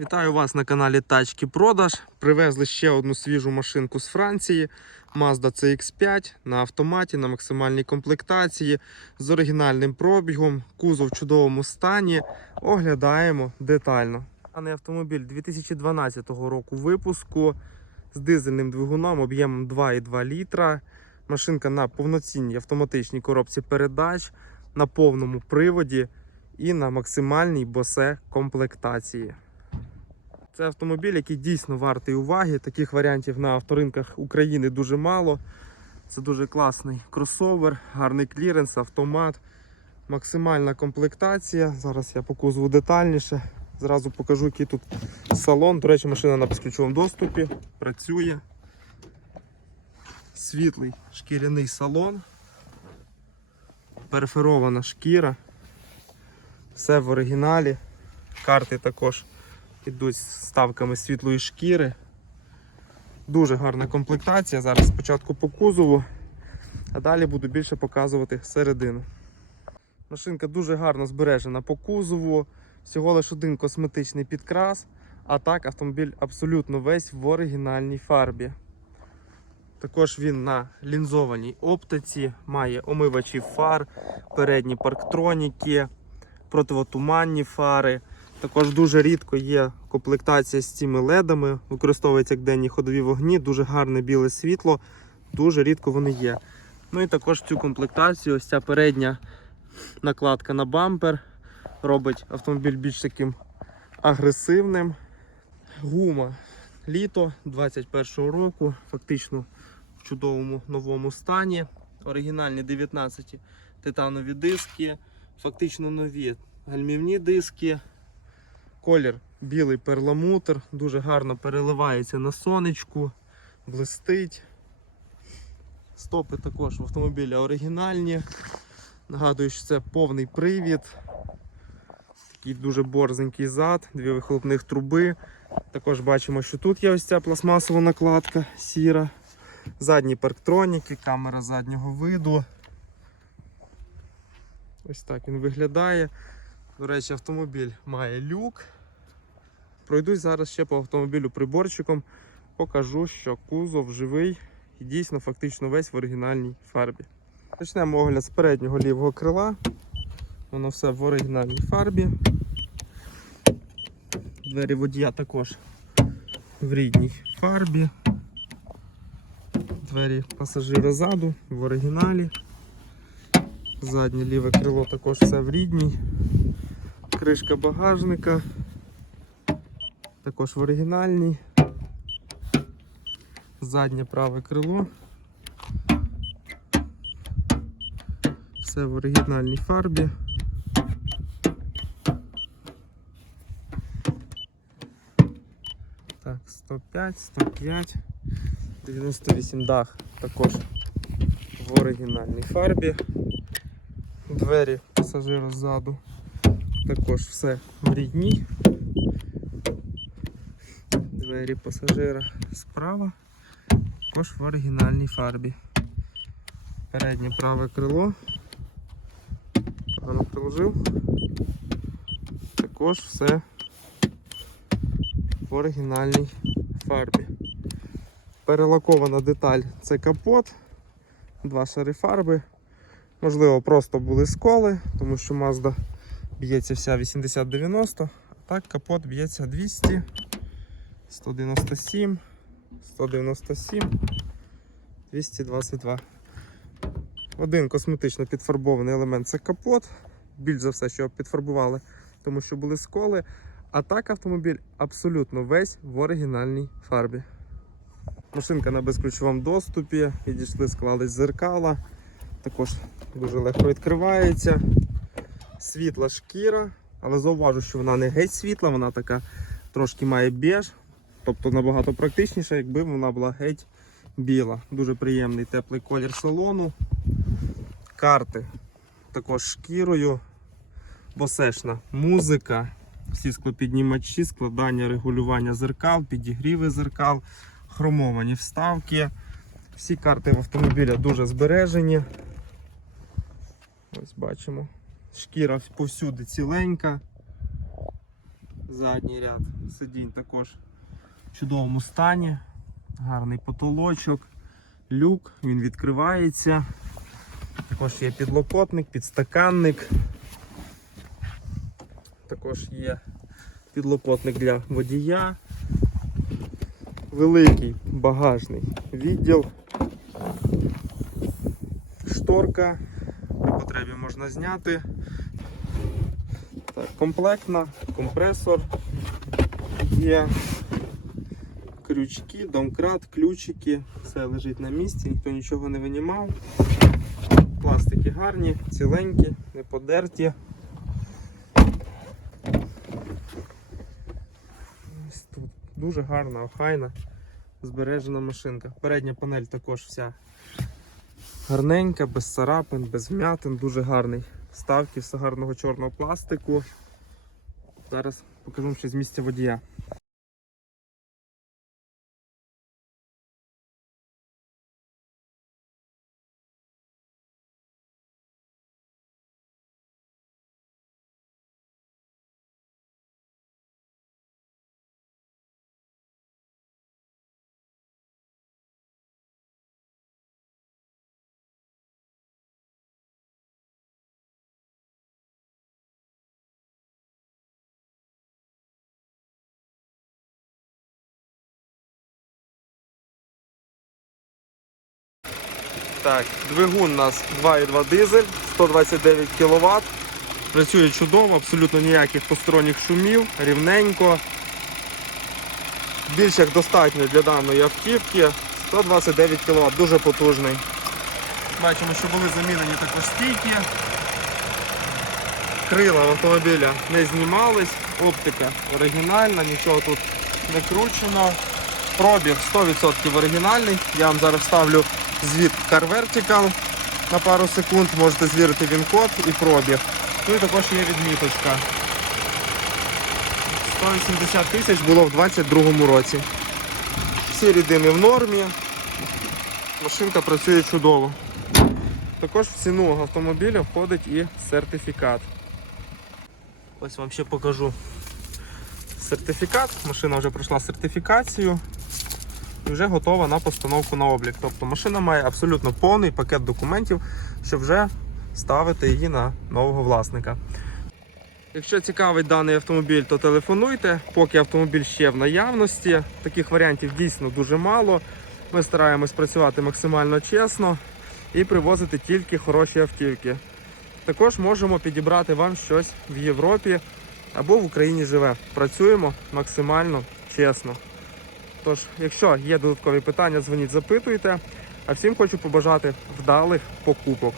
Вітаю вас на каналі Тачки Продаж. Привезли ще одну свіжу машинку з Франції. Mazda CX5 на автоматі, на максимальній комплектації з оригінальним пробігом, кузов в чудовому стані. Оглядаємо детально. Даний автомобіль 2012 року випуску з дизельним двигуном об'ємом 2,2 літра. Машинка на повноцінній автоматичній коробці передач, на повному приводі і на максимальній босе комплектації. Це автомобіль, який дійсно вартий уваги. Таких варіантів на авторинках України дуже мало. Це дуже класний кросовер, гарний кліренс, автомат, максимальна комплектація. Зараз я по кузову детальніше. Зразу покажу, який тут салон. До речі, машина на безключовому доступі. Працює. Світлий шкіряний салон. Перферована шкіра. Все в оригіналі. Карти також Ідуть з ставками світлої шкіри. Дуже гарна комплектація. Зараз спочатку по кузову, а далі буду більше показувати середину. Машинка дуже гарно збережена по кузову, всього лише один косметичний підкрас, а так автомобіль абсолютно весь в оригінальній фарбі. Також він на лінзованій оптиці, має омивачі фар, передні парктроніки, противотуманні фари. Також дуже рідко є комплектація з цими ледами, використовується як денні ходові вогні, дуже гарне біле світло, дуже рідко вони є. Ну і також цю комплектацію, ось ця передня накладка на бампер робить автомобіль більш таким агресивним. Гума літо 21-го року, фактично в чудовому новому стані. Оригінальні 19 титанові диски, фактично нові гальмівні диски. Колір білий перламутр, дуже гарно переливається на сонечку, блистить. Стопи також в автомобіля оригінальні. Нагадую, що це повний привід. Такий дуже борзенький зад, дві вихлопних труби. Також бачимо, що тут є ось ця пластмасова накладка сіра. Задні парктроніки, камера заднього виду. Ось так він виглядає. До речі, автомобіль має люк. Пройдусь зараз ще по автомобілю приборчиком. Покажу, що кузов живий і дійсно фактично весь в оригінальній фарбі. Почнемо огляд з переднього лівого крила. Воно все в оригінальній фарбі. Двері водія також в рідній фарбі. Двері пасажира ззаду в оригіналі. Заднє ліве крило також все в рідній. Кришка багажника. Також в оригінальній. Заднє праве крило. Все в оригінальній фарбі. Так, 105, 105, 98 дах також в оригінальній фарбі. Двері пасажира ззаду також все в рідній. Двері пасажира справа, також в оригінальній фарбі. Переднє праве крило. Погано приложив. Також все в оригінальній фарбі. Перелакована деталь це капот, два шари фарби. Можливо, просто були сколи, тому що Mazda б'ється вся 80-90, а так капот б'ється 200, 197, 197, 222. Один косметично підфарбований елемент це капот. Більш за все, що підфарбували, тому що були сколи. А так автомобіль абсолютно весь в оригінальній фарбі. Машинка на безключовому доступі, відійшли, склались зеркала. Також дуже легко відкривається. Світла шкіра, але зауважу, що вона не геть світла, вона така трошки має біж, тобто набагато практичніша, якби вона була геть біла. Дуже приємний теплий колір салону. Карти також шкірою, босешна музика, всі склопіднімачі, складання регулювання зеркал, підігріви зеркал, хромовані вставки. Всі карти в автомобіля дуже збережені. Ось бачимо. Шкіра повсюди ціленька. Задній ряд сидінь також чудовому стані. Гарний потолочок, люк, він відкривається. Також є підлокотник, підстаканник. Також є підлокотник для водія. Великий багажний відділ. Шторка. При потребі можна зняти. Так, комплектна, компресор є. Крючки, домкрат, ключики, все лежить на місці, ніхто нічого не винімав. Пластики гарні, ціленькі, не подерті. Ось тут дуже гарна, охайна, збережена машинка. Передня панель також вся гарненька, без царапин, без вмятин, дуже гарний. Ставки з гарного чорного пластику. Зараз покажу ще з місця водія. Так, двигун у нас 2,2 дизель, 129 кВт. Працює чудово, абсолютно ніяких посторонніх шумів, рівненько. Більш як достатньо для даної автівки. 129 кВт, дуже потужний. Бачимо, що були замінені також стійки. Крила автомобіля не знімались, оптика оригінальна, нічого тут не кручено. Пробіг 100% оригінальний. Я вам зараз ставлю звіт Car Vertical на пару секунд, можете звірити він-код і пробіг. Ну і також є відміточка. 180 тисяч було в 2022 році. Всі рідини в нормі. Машинка працює чудово. Також в ціну автомобіля входить і сертифікат. Ось вам ще покажу сертифікат. Машина вже пройшла сертифікацію і вже готова на постановку на облік. Тобто машина має абсолютно повний пакет документів, щоб вже ставити її на нового власника. Якщо цікавий даний автомобіль, то телефонуйте, поки автомобіль ще в наявності. Таких варіантів дійсно дуже мало. Ми стараємось працювати максимально чесно і привозити тільки хороші автівки. Також можемо підібрати вам щось в Європі або в Україні живе. Працюємо максимально чесно. Тож, якщо є додаткові питання, дзвоніть, запитуйте. А всім хочу побажати вдалих покупок.